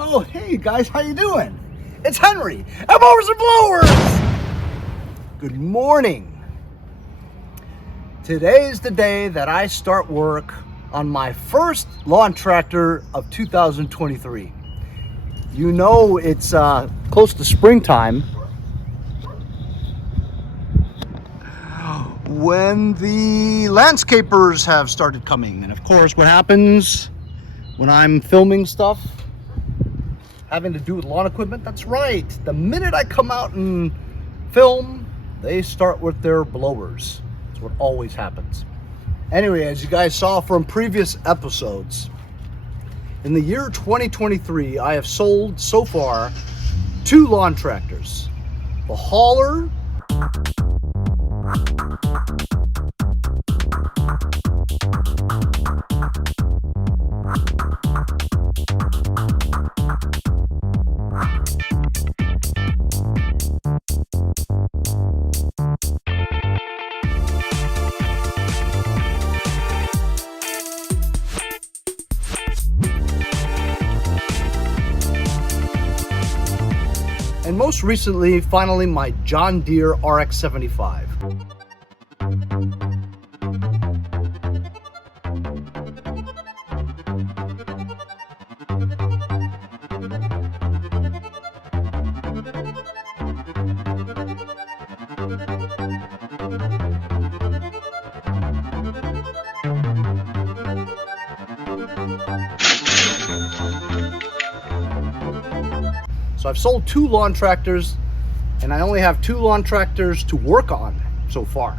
Oh, hey guys, how you doing? It's Henry at Mowers and Blowers. Good morning. Today's the day that I start work on my first lawn tractor of 2023. You know it's close to springtime when the landscapers have started coming. And of course, what happens when I'm filming stuff having to do with lawn equipment? That's right. The minute I come out and film, they start with their blowers. That's what always happens. Anyway, as you guys saw from previous episodes, in the year 2023, I have sold so far 2 lawn tractors. The hauler and most recently, finally, my John Deere RX-75. So I've sold 2 lawn tractors, and I only have 2 lawn tractors to work on so far.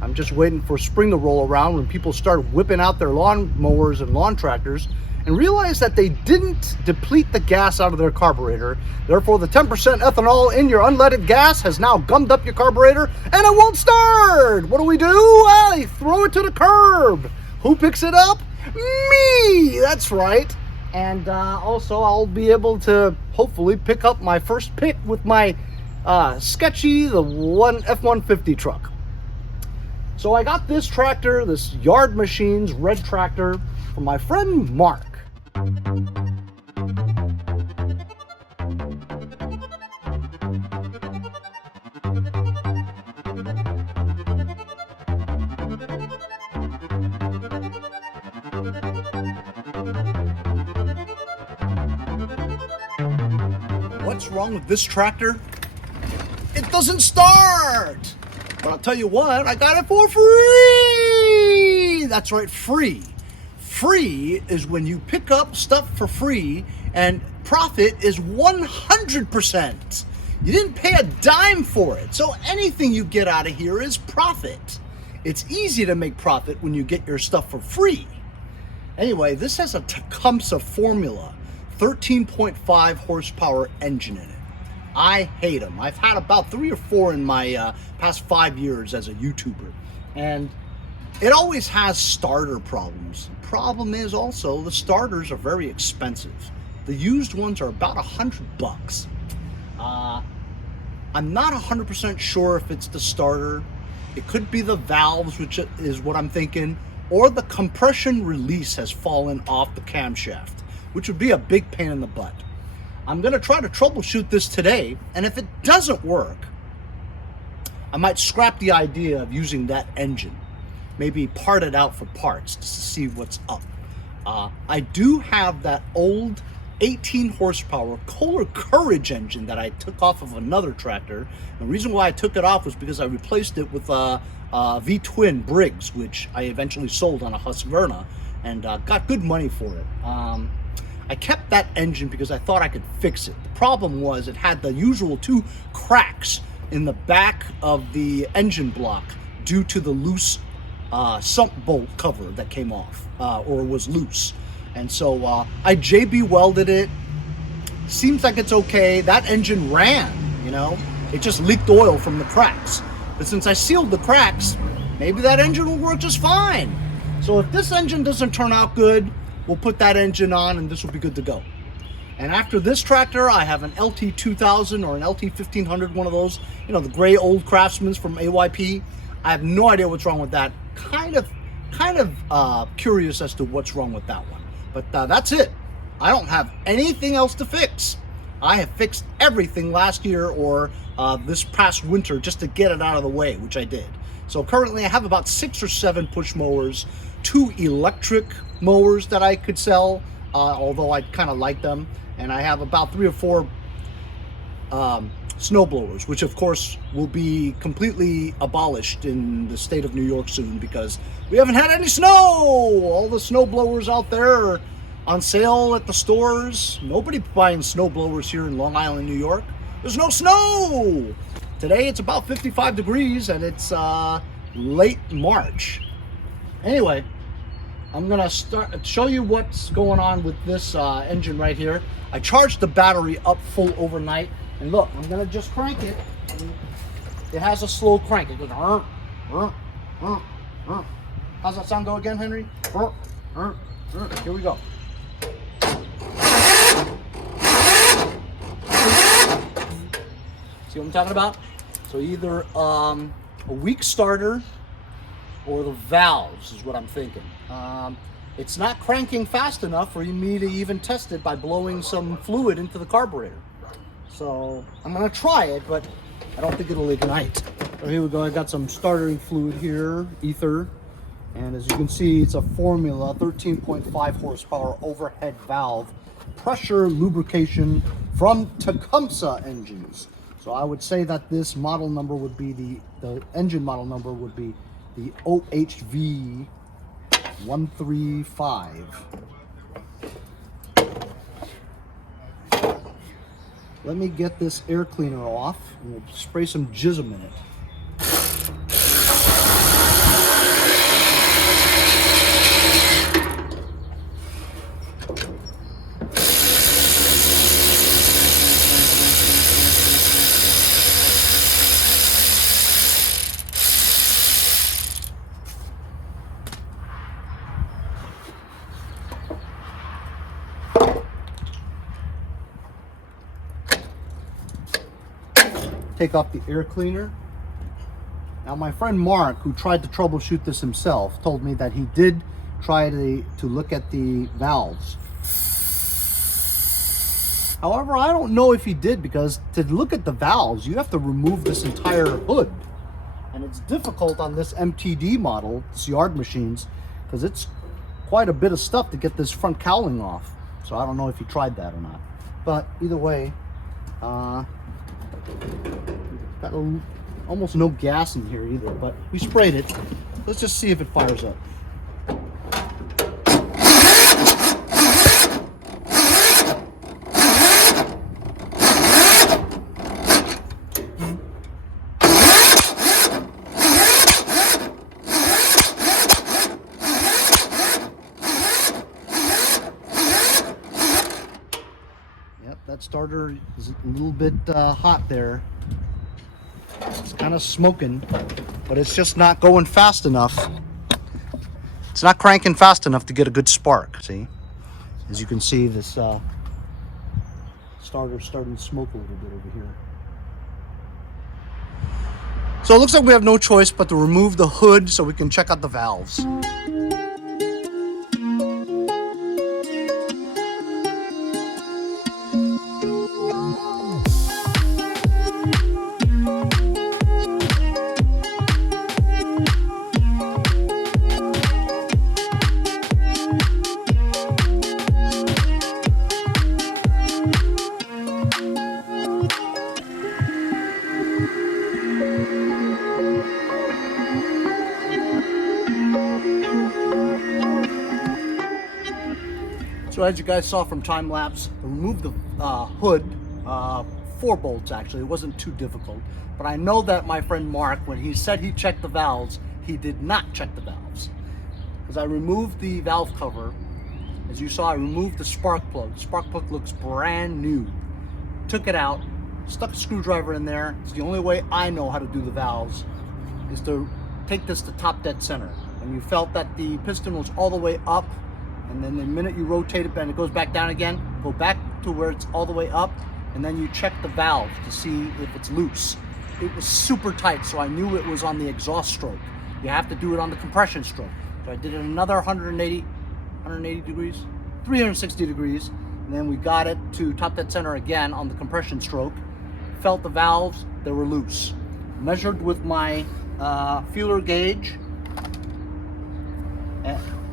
I'm just waiting for spring to roll around when people start whipping out their lawn mowers and lawn tractors and realize that they didn't deplete the gas out of their carburetor. Therefore, the 10% ethanol in your unleaded gas has now gummed up your carburetor and it won't start. What do? Well, they throw it to the curb. Who picks it up? Me! That's right. And also I'll be able to hopefully pick up my first pick with my sketchy, the F-150 truck. So I got this tractor, this Yardmachines red tractor, from my friend Mark. What's wrong with this tractor? It doesn't start! But I'll tell you what, I got it for free! That's right, free. Free is when you pick up stuff for free, and profit is 100%. You didn't pay a dime for it, so anything you get out of here is profit. It's easy to make profit when you get your stuff for free. Anyway, this has a Tecumseh formula 13.5 horsepower engine in it. I hate them. I've had about 3 or 4 in my past 5 years as a YouTuber, and it always has starter problems. The problem is also the starters are very expensive. The used ones are about $100. I'm not 100% sure if it's the starter. It could be the valves, which is what I'm thinking, or the compression release has fallen off the camshaft, which would be a big pain in the butt. I'm going to try to troubleshoot this today, and if it doesn't work, I might scrap the idea of using that engine. Maybe part it out for parts just to see what's up. I do have that old 18 horsepower Kohler Courage engine that I took off of another tractor. The reason why I took it off was because I replaced it with a V-twin Briggs, which I eventually sold on a Husqvarna, and got good money for it. I kept that engine because I thought I could fix it. The problem was it had the usual 2 cracks in the back of the engine block due to the loose sump bolt cover that came off, or was loose. And so I JB welded it. Seems like it's okay. That engine ran, you know. It just leaked oil from the cracks. But since I sealed the cracks, maybe that engine will work just fine. So if this engine doesn't turn out good, we'll put that engine on and this will be good to go. And after this tractor, I have an LT2000 or an LT1500, one of those, you know, the gray old Craftsman's from AYP. I have no idea what's wrong with that. Kind of curious as to what's wrong with that one. But that's it. I don't have anything else to fix. I have fixed everything last year or this past winter just to get it out of the way, which I did. So currently I have about 6 or 7 push mowers, 2 electric mowers that I could sell, although I kind of like them. And I have about 3 or 4 snow blowers, which of course will be completely abolished in the state of New York soon because we haven't had any snow. All the snow blowers out there are on sale at the stores. Nobody buying snow blowers here in Long Island, New York. There's no snow. Today it's about 55 degrees and it's late March. Anyway, I'm gonna show you what's going on with this engine right here. I charged the battery up full overnight, and look, I'm gonna just crank it. It has a slow crank. It goes. How's that sound go again, Henry? Here we go. See what I'm talking about? So either a weak starter or the valves is what I'm thinking. It's not cranking fast enough for me to even test it by blowing some fluid into the carburetor. So I'm gonna try it, but I don't think it'll ignite. So here we go, I got some startering fluid here, ether. And as you can see, it's a Formula 13.5 horsepower overhead valve pressure lubrication from Tecumseh engines. So I would say that this model number would be the engine model number would be the OHV 135. Let me get this air cleaner off and we'll spray some jism in it. Take off the air cleaner. Now my friend Mark, who tried to troubleshoot this himself, told me that he did try to look at the valves. However, I don't know if he did, because to look at the valves, you have to remove this entire hood. And it's difficult on this MTD model, this Yardmachines, because it's quite a bit of stuff to get this front cowling off. So I don't know if he tried that or not. But either way, got almost no gas in here either, but we sprayed it. Let's just see if it fires up. Yep, that starter is a little bit hot there. It's kind of smoking, but it's just not going fast enough. It's not cranking fast enough to get a good spark, see? As you can see, this starter's starting to smoke a little bit over here. So it looks like we have no choice but to remove the hood so we can check out the valves. So as you guys saw from time lapse, I removed the hood, 4 bolts actually. It wasn't too difficult, but I know that my friend Mark, when he said he checked the valves, he did not check the valves. Because I removed the valve cover, as you saw, I removed the spark plug. The spark plug looks brand new. Took it out, stuck a screwdriver in there. It's the only way I know how to do the valves, is to take this to top dead center. When you felt that the piston was all the way up, and then the minute you rotate it and it goes back down again, go back to where it's all the way up, and then you check the valve to see if it's loose. It was super tight, so I knew it was on the exhaust stroke. You have to do it on the compression stroke. So I did it another 180 degrees, 360 degrees, And then we got it to top dead center again on the compression stroke. Felt the valves, they were loose. Measured with my feeler gauge,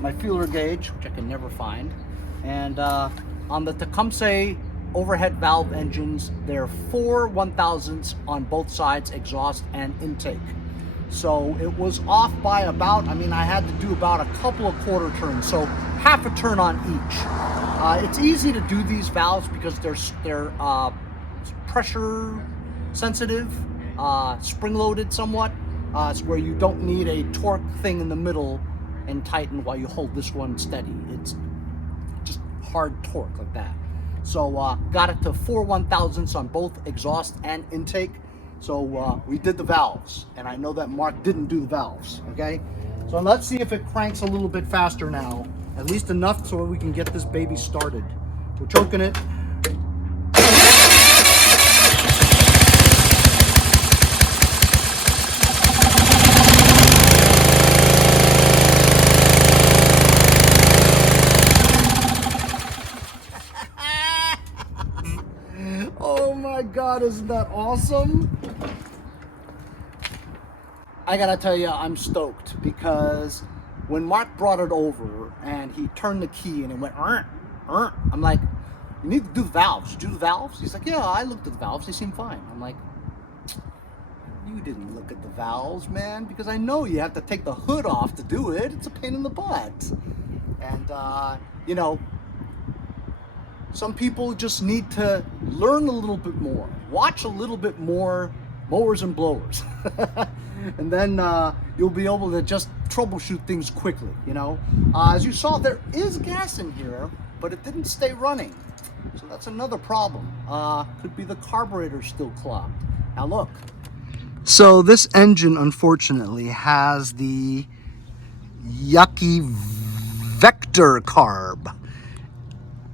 which I can never find. And on the Tecumseh overhead valve engines, they're 4 1,000ths on both sides, exhaust and intake. So it was off by about, I had to do about a couple of quarter turns, so half a turn on each. It's easy to do these valves because they're pressure sensitive, spring loaded somewhat. It's where you don't need a torque thing in the middle and tighten while you hold this one steady. It's just hard torque like that. So got it to 4 1,000ths on both exhaust and intake. So we did the valves, and I know that Mark didn't do the valves, okay? So let's see if it cranks a little bit faster now, at least enough so we can get this baby started. We're choking it. Oh my God, isn't that awesome? I gotta tell you, I'm stoked because when Mark brought it over and he turned the key and it went, I'm like, you need to do the valves. Did you do the valves? He's like, yeah, I looked at the valves. They seem fine. I'm like, you didn't look at the valves, man, because I know you have to take the hood off to do it. It's a pain in the butt. And, you know, some people just need to learn a little bit more, watch a little bit more mowers and blowers. And then you'll be able to just troubleshoot things quickly, you know. As you saw, there is gas in here, but it didn't stay running. So that's another problem. Could be the carburetor still clogged. Now look. So this engine, unfortunately, has the yucky vector carb.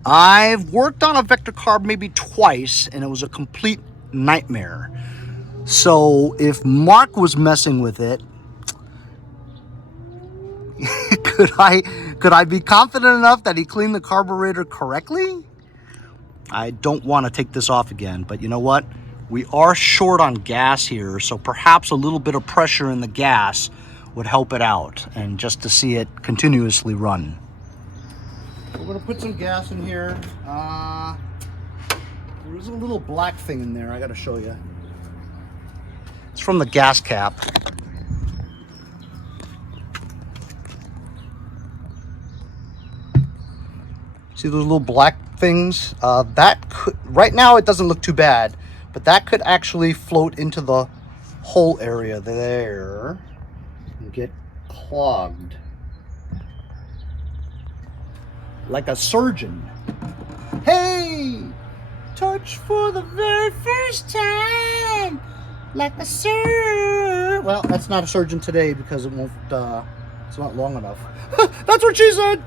I've worked on a vector carb maybe twice, and it was a complete nightmare. So if Mark was messing with it, could I be confident enough that he cleaned the carburetor correctly? I don't want to take this off again, but you know what? We are short on gas here, so perhaps a little bit of pressure in the gas would help it out, and just to see it continuously run. We're gonna put some gas in here. There's a little black thing in there I gotta show you. It's from the gas cap. See those little black things? That could, right now it doesn't look too bad, but that could actually float into the hole area there and get clogged. Like a surgeon. Hey! Touch for the very first time! Like a surgeon. Well, that's not a surgeon today because it won't, it's not long enough. That's what she said!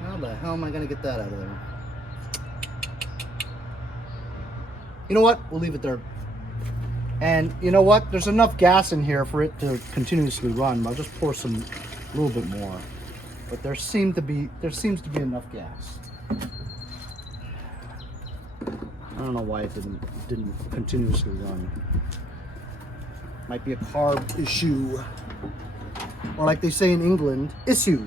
How the hell am I gonna get that out of there? You know what? We'll leave it there. And you know what? There's enough gas in here for it to continuously run. I'll just pour some, a little bit more. But there seems to be enough gas. I don't know why it didn't continuously run. Might be a carb issue. Or like they say in England, issue.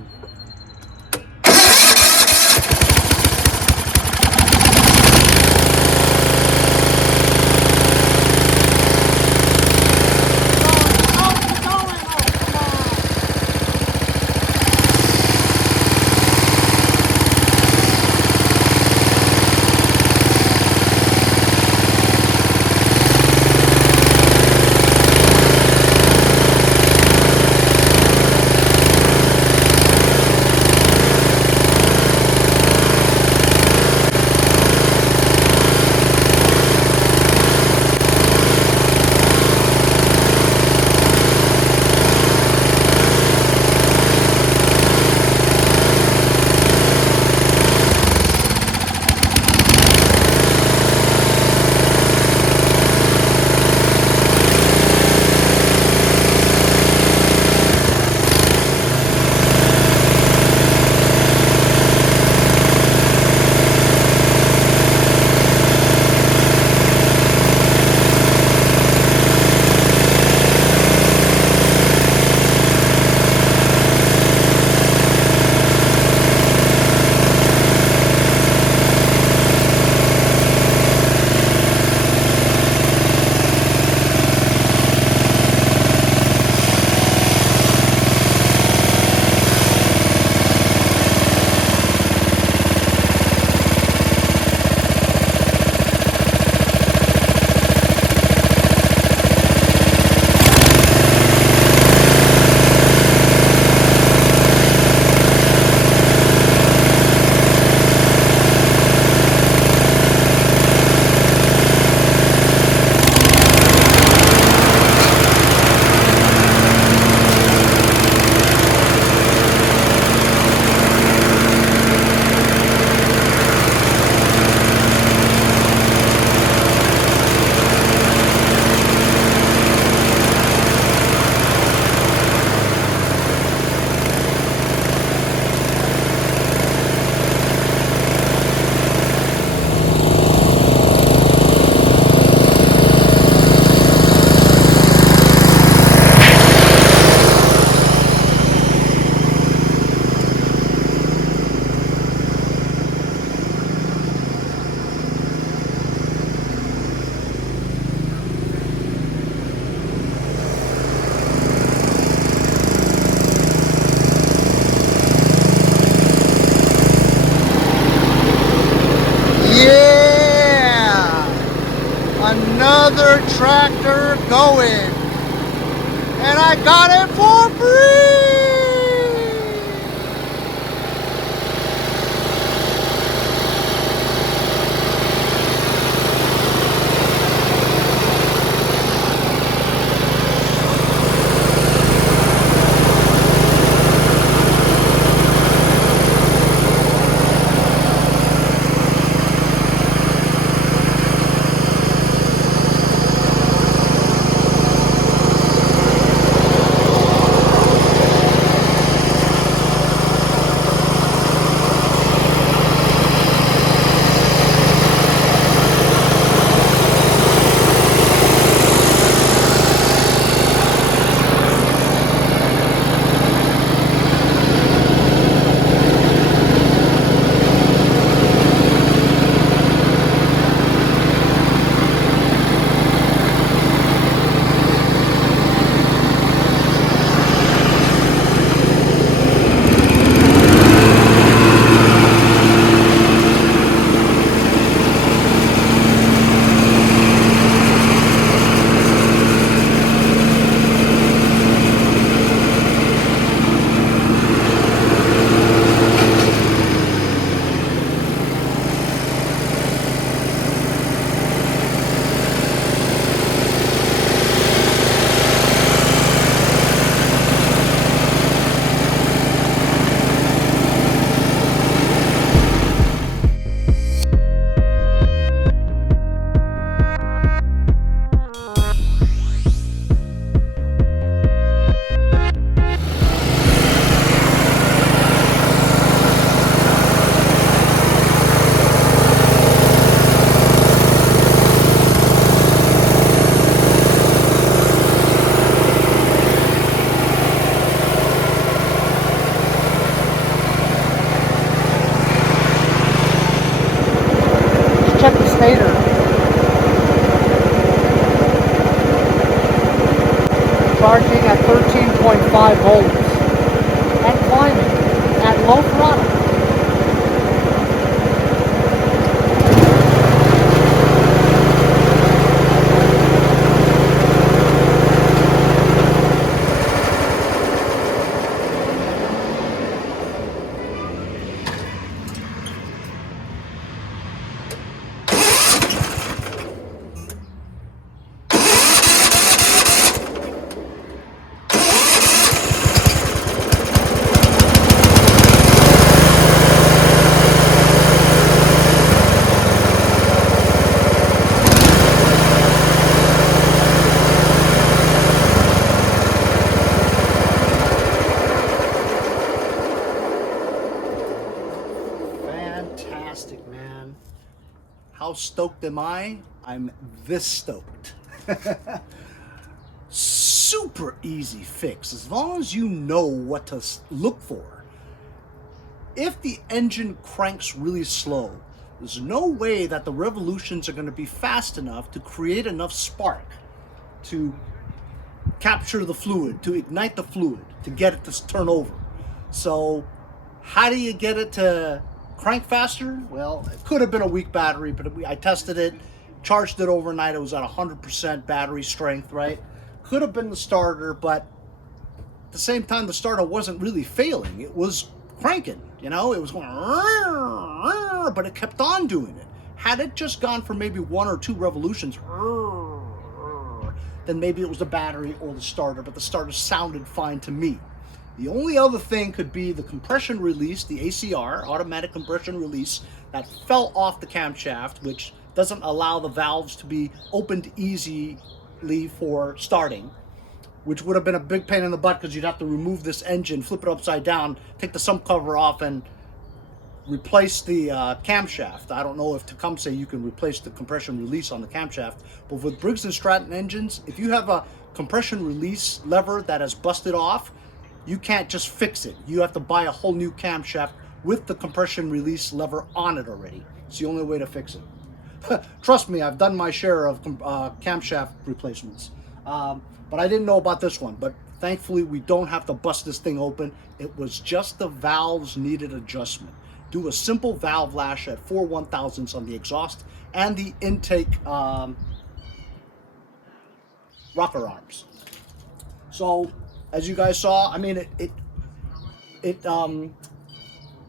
tractor going. And I got it for free! Check the stator. Charging at 13.5 volts and climbing at low throttle. Fantastic, man. How stoked am I? I'm this stoked. Super easy fix as long as you know what to look for. If the engine cranks really slow, there's no way that the revolutions are going to be fast enough to create enough spark to capture the fluid, to ignite the fluid, to get it to turn over. So how do you get it to crank faster? Well, it could have been a weak battery, but I tested it, charged it overnight. It was at 100% battery strength, right? Could have been the starter, but at the same time, the starter wasn't really failing. It was cranking, you know? It was going, but it kept on doing it. Had it just gone for maybe 1 or 2 revolutions, then maybe it was the battery or the starter, but the starter sounded fine to me. The only other thing could be the compression release, the ACR, automatic compression release, that fell off the camshaft, which doesn't allow the valves to be opened easily for starting, which would have been a big pain in the butt because you'd have to remove this engine, flip it upside down, take the sump cover off, and replace the camshaft. I don't know if Tecumseh you can replace the compression release on the camshaft, but with Briggs & Stratton engines, if you have a compression release lever that has busted off, you can't just fix it. You have to buy a whole new camshaft with the compression release lever on it already. It's the only way to fix it. Trust me, I've done my share of camshaft replacements. But I didn't know about this one. But thankfully, we don't have to bust this thing open. It was just the valves needed adjustment. Do a simple valve lash at 4/1000ths on the exhaust and the intake rocker arms. So as you guys saw, I mean, it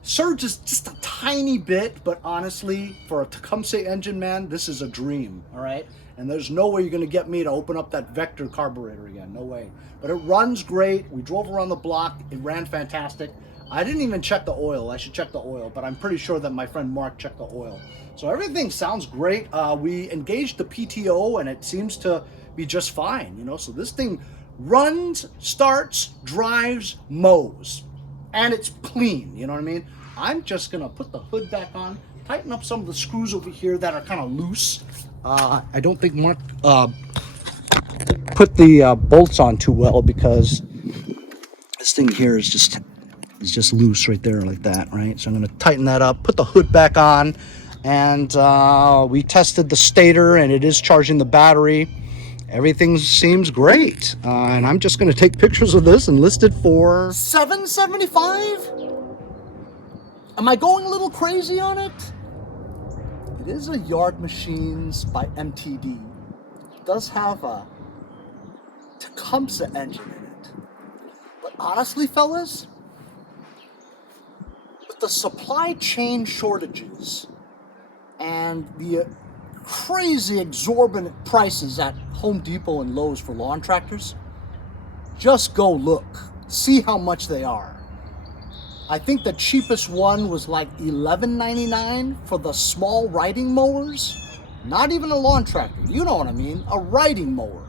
surges just a tiny bit, but honestly, for a Tecumseh engine, man, this is a dream, all right? And there's no way you're gonna get me to open up that Vector carburetor again, no way. But it runs great. We drove around the block, it ran fantastic. I didn't even check the oil. I should check the oil, but I'm pretty sure that my friend Mark checked the oil. So everything sounds great. We engaged the PTO and it seems to be just fine, you know? So this thing runs, starts, drives, mows, and it's clean, you know what I mean? I'm just gonna put the hood back on, tighten up some of the screws over here that are kind of loose. I don't think Mark put the bolts on too well because this thing here is just loose right there like that, right? So I'm gonna tighten that up, put the hood back on, and we tested the stator and it is charging the battery. Everything seems great. And I'm just gonna take pictures of this and list it for $775. Am I going a little crazy on it? It is a Yardmachines by MTD. It does have a Tecumseh engine in it. But honestly, fellas, with the supply chain shortages and the crazy exorbitant prices at Home Depot and Lowe's for lawn tractors, just go look. See how much they are. I think the cheapest one was like $11.99 for the small riding mowers. Not even a lawn tractor, you know what I mean, a riding mower.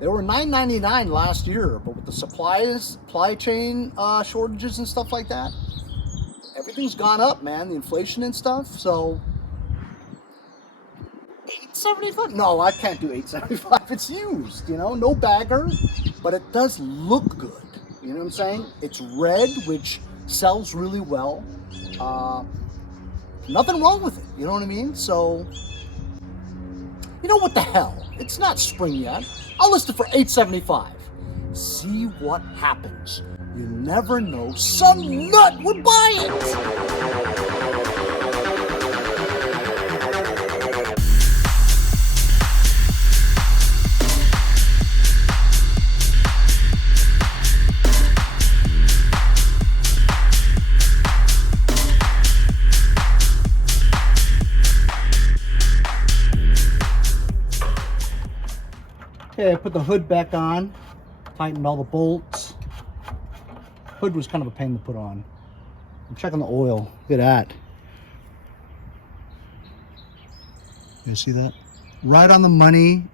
They were $9.99 last year, but with the supply chain shortages and stuff like that, everything's gone up, man, the inflation and stuff, so $875? No, I can't do $875. It's used, you know, no bagger, but it does look good. You know what I'm saying? It's red, which sells really well. Nothing wrong with it. You know what I mean? So, you know what the hell? It's not spring yet. I'll list it for $875. See what happens. You never know. Some nut would buy it. Okay, I put the hood back on, tightened all the bolts. Hood was kind of a pain to put on. I'm checking the oil. Look at that. You see that? Right on the money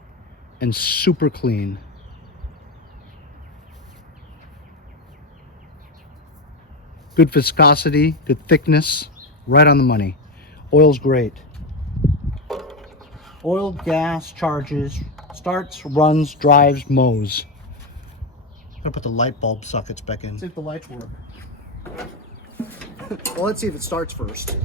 and super clean. Good viscosity, good thickness, right on the money. Oil's great. Oil, gas, charges, starts, runs, drives, mows. I'm gonna put the light bulb sockets back in. See if the lights work. Well, let's see if it starts first.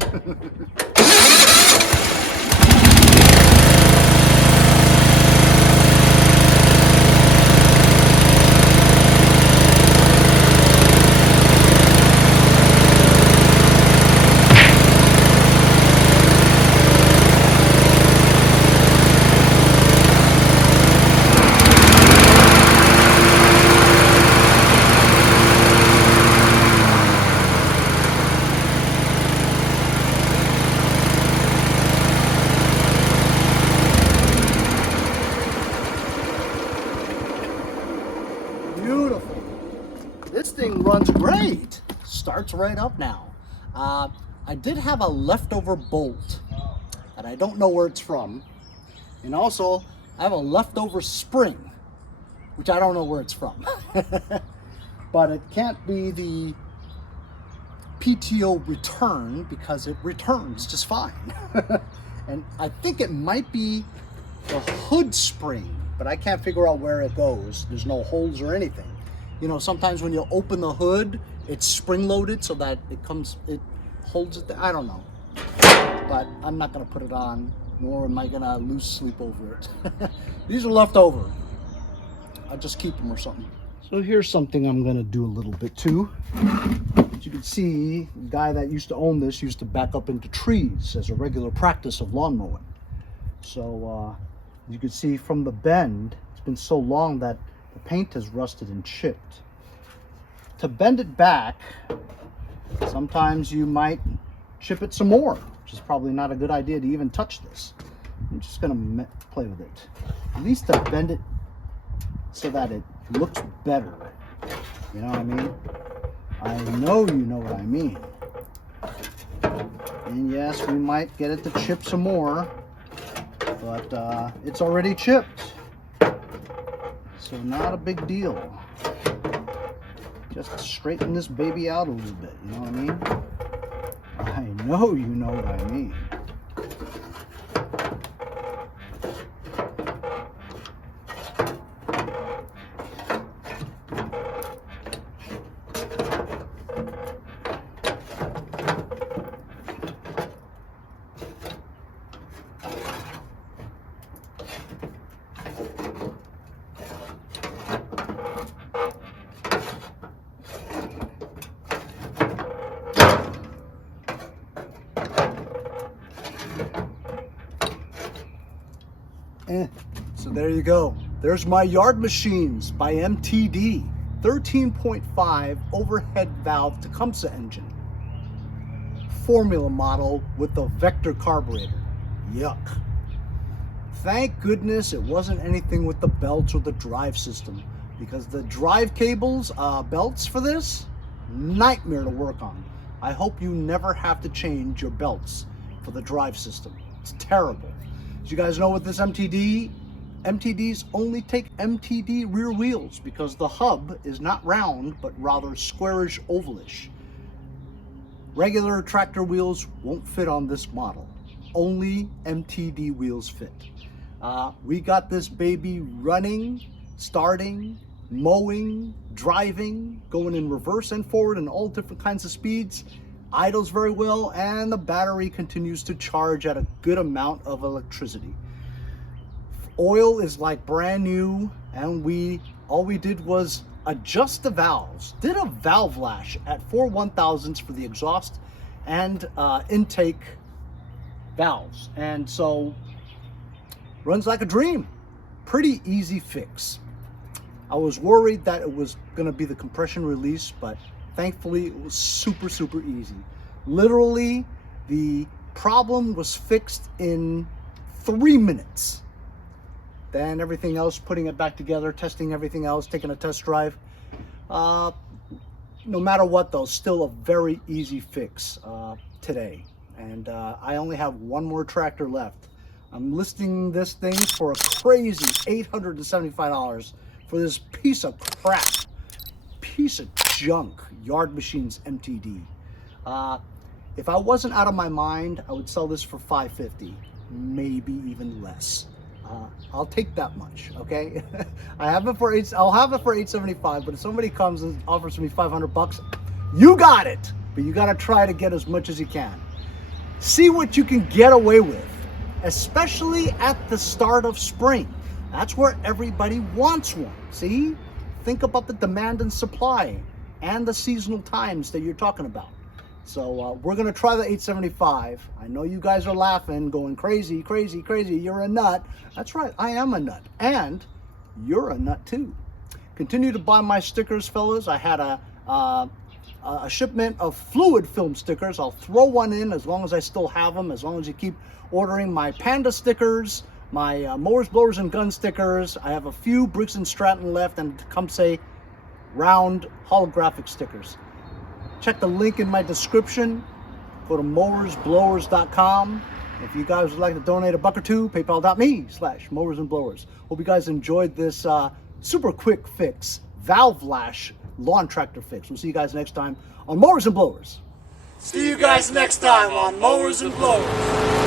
Beautiful. This thing runs great. Starts right up now. I did have a leftover bolt and I don't know where it's from. And also I have a leftover spring, which I don't know where it's from. But it can't be the PTO return because it returns just fine. And I think it might be the hood spring, but I can't figure out where it goes. There's no holes or anything. You know, sometimes when you open the hood, it's spring loaded so that it holds it there. I don't know, but I'm not gonna put it on, nor am I gonna lose sleep over it. These are left over. I'll just keep them or something. So here's something I'm gonna do a little bit too. As you can see, the guy that used to own this used to back up into trees as a regular practice of lawn mowing. So You can see from the bend, it's been so long that the paint has rusted and chipped. To bend it back, sometimes you might chip it some more, which is probably not a good idea to even touch this. I'm just gonna play with it. At least to bend it so that it looks better. You know what I mean? I know you know what I mean. And yes, we might get it to chip some more, but it's already chipped. So not a big deal. Just straighten this baby out a little bit, you know what I mean? I know you know what I mean. So there you go. There's my Yardmachines by MTD 13.5 overhead valve Tecumseh engine. Formula model with the vector carburetor. Yuck. Thank goodness it wasn't anything with the belts or the drive system, because the drive cables, belts for this, nightmare to work on. I hope you never have to change your belts for the drive system. It's terrible. As you guys know, with this MTDs only take MTD rear wheels because the hub is not round, but rather squarish, ovalish. Regular tractor wheels won't fit on this model. Only MTD wheels fit. We got this baby running, starting, mowing, driving, going in reverse and forward in all different kinds of speeds. Idles very well, and the battery continues to charge at a good amount of electricity. Oil is like brand new, and all we did was adjust the valves. Did a valve lash at 4 1/1000s for the exhaust and intake valves, and so runs like a dream. Pretty easy fix. I was worried that it was going to be the compression release, but thankfully it was super easy. Literally, the problem was fixed in 3 minutes. Then everything else, putting it back together, testing everything else, taking a test drive. No matter what though, still a very easy fix today. And I only have one more tractor left. I'm listing this thing for a crazy $875 for this piece of crap, piece of junk, Yardmachines MTD. If I wasn't out of my mind, I would sell this for $550, maybe even less. I'll take that much, okay? I'll have it for $875, but if somebody comes and offers me $500, you got it. But you got to try to get as much as you can. See what you can get away with, especially at the start of spring. That's where everybody wants one. See? Think about the demand and supply and the seasonal times that you're talking about. So we're going to try the 875. I know you guys are laughing, going crazy, you're a nut. That's right, I am a nut. And you're a nut too. Continue to buy my stickers, fellas. I had a shipment of fluid film stickers. I'll throw one in as long as I still have them, as long as you keep ordering my Panda stickers, my Mowers, Blowers, and Gun stickers. I have a few Briggs & Stratton left, and Tecumseh round holographic stickers. Check the link in my description. Go to mowersblowers.com. If you guys would like to donate $1 or $2, paypal.me/mowersandblowers. Hope you guys enjoyed this super quick fix, valve lash lawn tractor fix. We'll see you guys next time on Mowers and Blowers. See you guys next time on Mowers and Blowers.